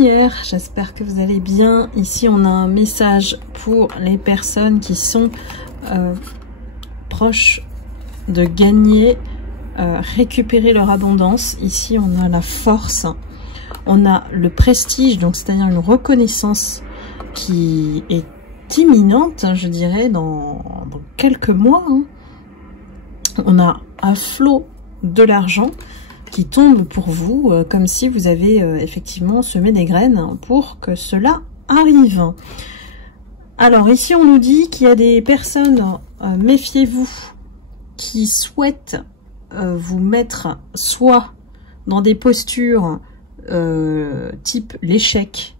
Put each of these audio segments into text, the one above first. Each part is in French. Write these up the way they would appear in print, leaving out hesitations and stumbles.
lumière, j'espère que vous allez bien. Ici on a un message pour les personnes qui sont proches de gagner, récupérer leur abondance. Ici on a la force, on a le prestige, donc c'est-à-dire une reconnaissance qui est imminente, je dirais, dans quelques mois. On a un flot de l'argent qui tombe pour vous, comme si vous avez effectivement semé des graines pour que cela arrive. Alors ici on nous dit qu'il y a des personnes, méfiez-vous, qui souhaitent vous mettre soit dans des postures type l'échec,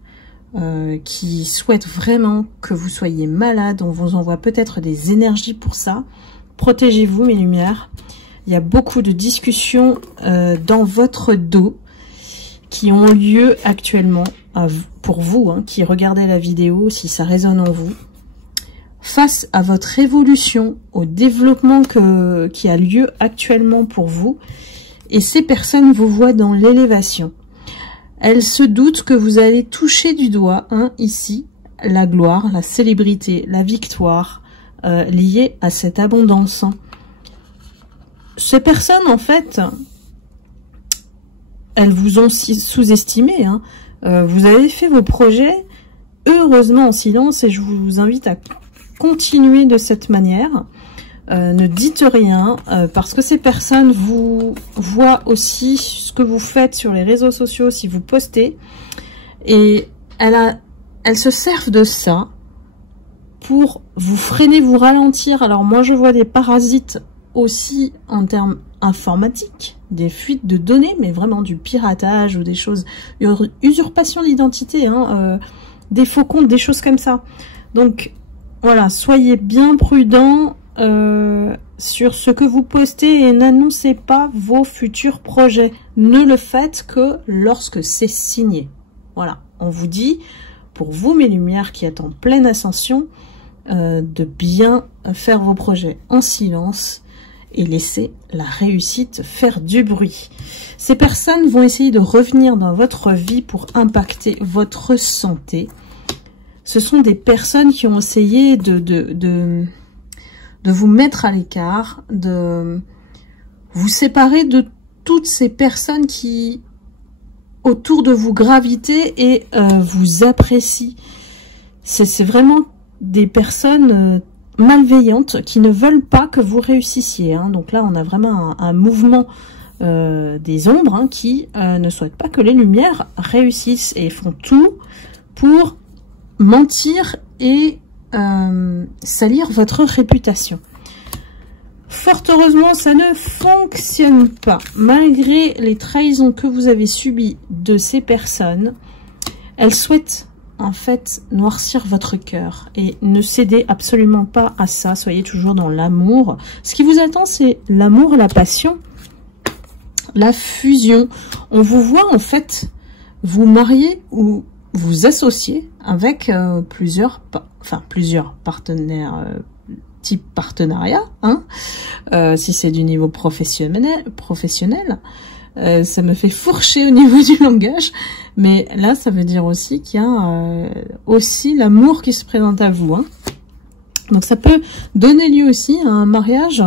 qui souhaitent vraiment que vous soyez malade. On vous envoie peut-être des énergies pour ça. Protégez-vous mes lumières. Il y a beaucoup de discussions dans votre dos qui ont lieu actuellement pour vous, qui regardez la vidéo, si ça résonne en vous. Face à votre évolution, au développement qui a lieu actuellement pour vous, et ces personnes vous voient dans l'élévation. Elles se doutent que vous allez toucher du doigt, ici, la gloire, la célébrité, la victoire liée à cette abondance. Ces personnes, en fait, elles vous ont sous-estimé. Vous avez fait vos projets, heureusement en silence, et je vous invite à continuer de cette manière. Ne dites rien, parce que ces personnes vous voient aussi ce que vous faites sur les réseaux sociaux, si vous postez, et elles se servent de ça pour vous freiner, vous ralentir. Alors moi je vois des parasites aussi en termes informatiques, des fuites de données, mais vraiment du piratage ou des choses, usurpation d'identité, des faux comptes, des choses comme ça. Donc voilà, soyez bien prudents sur ce que vous postez et n'annoncez pas vos futurs projets. Ne le faites que lorsque c'est signé. Voilà, on vous dit, pour vous mes lumières qui êtes en pleine ascension, de bien faire vos projets en silence et laisser la réussite faire du bruit. Ces personnes vont essayer de revenir dans votre vie pour impacter votre santé. Ce sont des personnes qui ont essayé de vous mettre à l'écart, de vous séparer de toutes ces personnes qui autour de vous gravitent et vous apprécient. C'est vraiment des personnes malveillantes qui ne veulent pas que vous réussissiez. Donc là, on a vraiment un mouvement des ombres qui ne souhaitent pas que les lumières réussissent et font tout pour mentir et salir votre réputation. Fort heureusement, ça ne fonctionne pas. Malgré les trahisons que vous avez subies de ces personnes, elles souhaitent en fait noircir votre cœur, et ne cédez absolument pas à ça. Soyez toujours dans l'amour. Ce qui vous attend, c'est l'amour, la passion, la fusion. On vous voit en fait vous marier ou vous associer avec plusieurs partenaires, type partenariat, si c'est du niveau professionnel. Ça me fait fourcher au niveau du langage, mais là ça veut dire aussi qu'il y a aussi l'amour qui se présente à vous. Donc ça peut donner lieu aussi à un mariage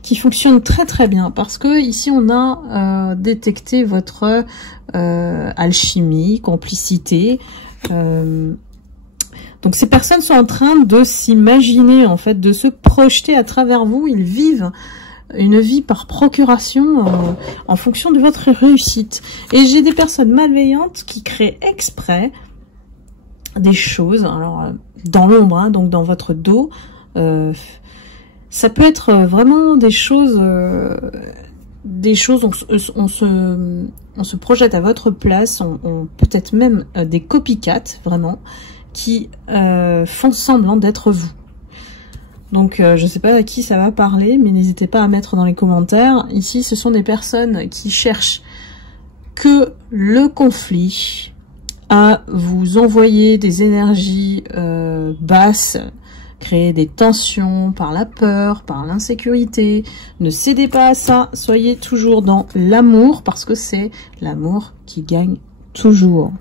qui fonctionne très très bien, parce que ici on a détecté votre alchimie, complicité. Donc ces personnes sont en train de s'imaginer, en fait, de se projeter à travers vous. Ils vivent une vie par procuration en fonction de votre réussite. Et j'ai des personnes malveillantes qui créent exprès des choses, alors dans l'ombre, donc dans votre dos. Ça peut être vraiment des choses, on se projette à votre place, on peut-être même des copycats, vraiment, qui font semblant d'être vous. Donc je ne sais pas à qui ça va parler, mais n'hésitez pas à mettre dans les commentaires. Ici, ce sont des personnes qui cherchent que le conflit, à vous envoyer des énergies basses, créer des tensions par la peur, par l'insécurité. Ne cédez pas à ça, soyez toujours dans l'amour, parce que c'est l'amour qui gagne toujours.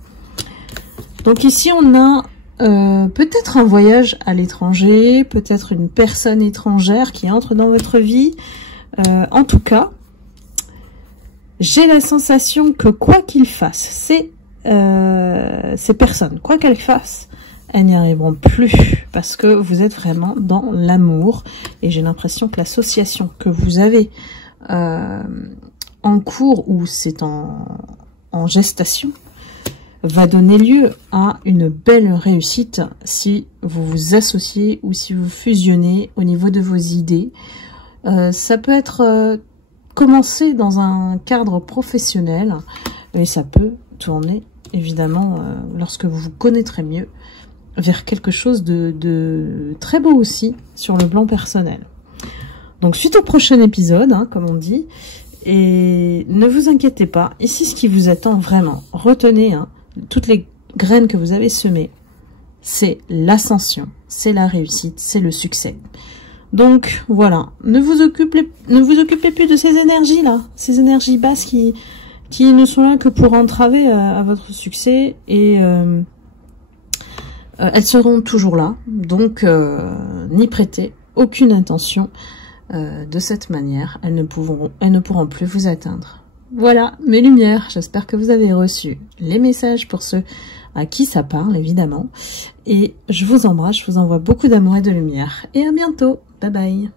Donc ici, on a peut-être un voyage à l'étranger, peut-être une personne étrangère qui entre dans votre vie. En tout cas, j'ai la sensation que quoi qu'il fasse, ces personnes, quoi qu'elles fassent, elles n'y arriveront plus parce que vous êtes vraiment dans l'amour. Et j'ai l'impression que l'association que vous avez en cours ou c'est en gestation va donner lieu à une belle réussite si vous vous associez ou si vous fusionnez au niveau de vos idées. Ça peut être commencé dans un cadre professionnel et ça peut tourner évidemment lorsque vous vous connaîtrez mieux vers quelque chose de très beau aussi sur le plan personnel. Donc suite au prochain épisode, hein, comme on dit, et ne vous inquiétez pas, ici ce qui vous attend vraiment, retenez hein, toutes les graines que vous avez semées, c'est l'ascension, c'est la réussite, c'est le succès. Donc voilà, ne vous occupez plus de ces énergies-là, ces énergies basses qui ne sont là que pour entraver à votre succès et elles seront toujours là. Donc n'y prêtez aucune intention de cette manière, elles ne pourront plus vous atteindre. Voilà mes lumières, j'espère que vous avez reçu les messages pour ceux à qui ça parle évidemment. Et je vous embrasse, je vous envoie beaucoup d'amour et de lumière. Et à bientôt, bye bye.